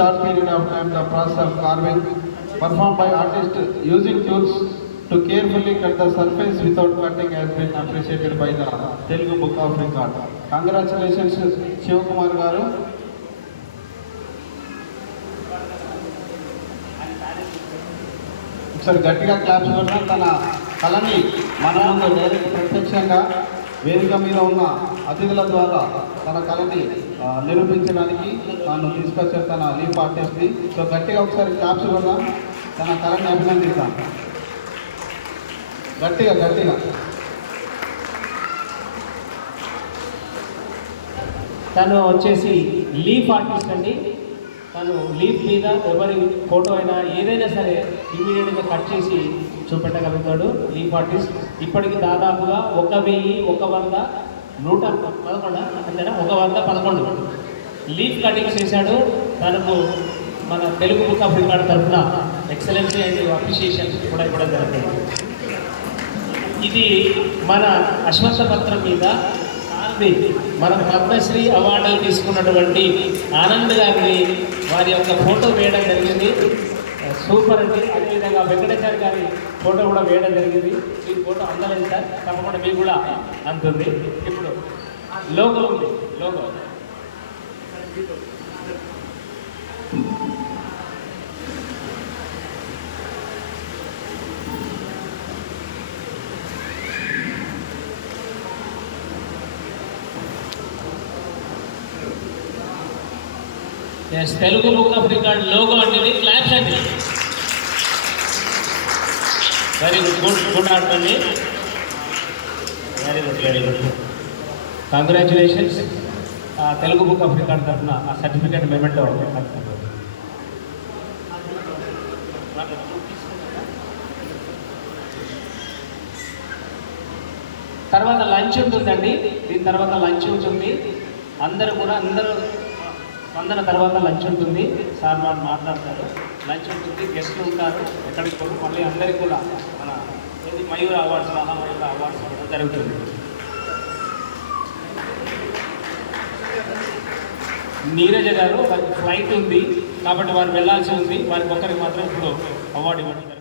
short period of time the process of carving performed by artist using tools to carefully cut the surface without cutting has been appreciated by the Telugu Book of Record. Congratulations Shivakumar garu. ఒకసారి గట్టిగా claps కొట్టిన తన కళని మన ముందు direct ప్రత్యక్షంగా వేదిక మీద ఉన్న అతిథుల ద్వారా తన కళని నిరూపించడానికి తాను తీసుకొచ్చారు తన లీవ్ ఆర్టిస్ట్ని. సో గట్టిగా ఒకసారి క్లాప్స్ కూడా తన కళని అభినందిస్తాను గట్టిగా గట్టిగా. తను వచ్చేసి లీఫ్ ఆర్టిస్ట్ అండి. తను లీఫ్ మీద ఎవరి ఫోటో అయినా ఏదైనా సరే ఇమీడియట్గా కట్ చేసి చూపెట్టగలుగుతాడు లీఫ్ ఆర్టిస్ట్. ఇప్పటికి దాదాపుగా ఒక వెయ్యి ఒక వంద నూట పదకొండు అంతేనా? ఒక వంద పదకొండు. లీఫ్ కటింగ్ చేశాడు. తనకు మన తెలుగు బుక్ ఆఫ్ రికార్డ్ తరఫున ఎక్సలెన్సీ అండ్ అప్రిషియేషన్ కూడా ఇవ్వడం జరిగింది ఇది మన అశ్వత్థ పత్రం మీద సార్ది మన పద్మశ్రీ అవార్డులు తీసుకున్నటువంటి ఆనంద్ గారిని వారి యొక్క ఫోటో వేయడం జరిగింది. సూపర్ అండి. అదేవిధంగా వెంకటేశ్వర గారి ఫోటో కూడా వేయడం జరిగింది. ఈ ఫోటో అందలేదు సార్ తప్పకుండా మీకు కూడా అందుతుంది ఇప్పుడు లోగో ఉంది. Logo. Yes Telugu book of record logo అనేది క్లాప్స్ అండి. వెరీ గుడ్ గుడ్ గుడ్ ఆడుతుంది. Very good very good congratulations Telugu book of record తరఫున ఆ సర్టిఫికేట్ మెమెంటో తర్వాత లంచ్ ఉంటుందండి. దీని తర్వాత లంచ్ ఉంటుంది. అందరూ కూడా అందరూ స్పందన తర్వాత లంచ్ ఉంటుంది. సార్ వాళ్ళు మాట్లాడతారు. లంచ్ ఉంటుంది. గెస్ట్లు ఉంటారు. ఎక్కడికి పోరు. మళ్ళీ అందరికీ కూడా మన ఏది మయూర అవార్డ్స్ మహామయూర అవార్డ్స్ జరుగుతుంది. నీరజ గారు వారికి ఫ్లైట్ ఉంది. కాబట్టి వారు వెళ్ళాల్సి ఉంది. వారికి ఒక్కరికి మాత్రం ఇప్పుడు అవార్డు ఇవ్వడం.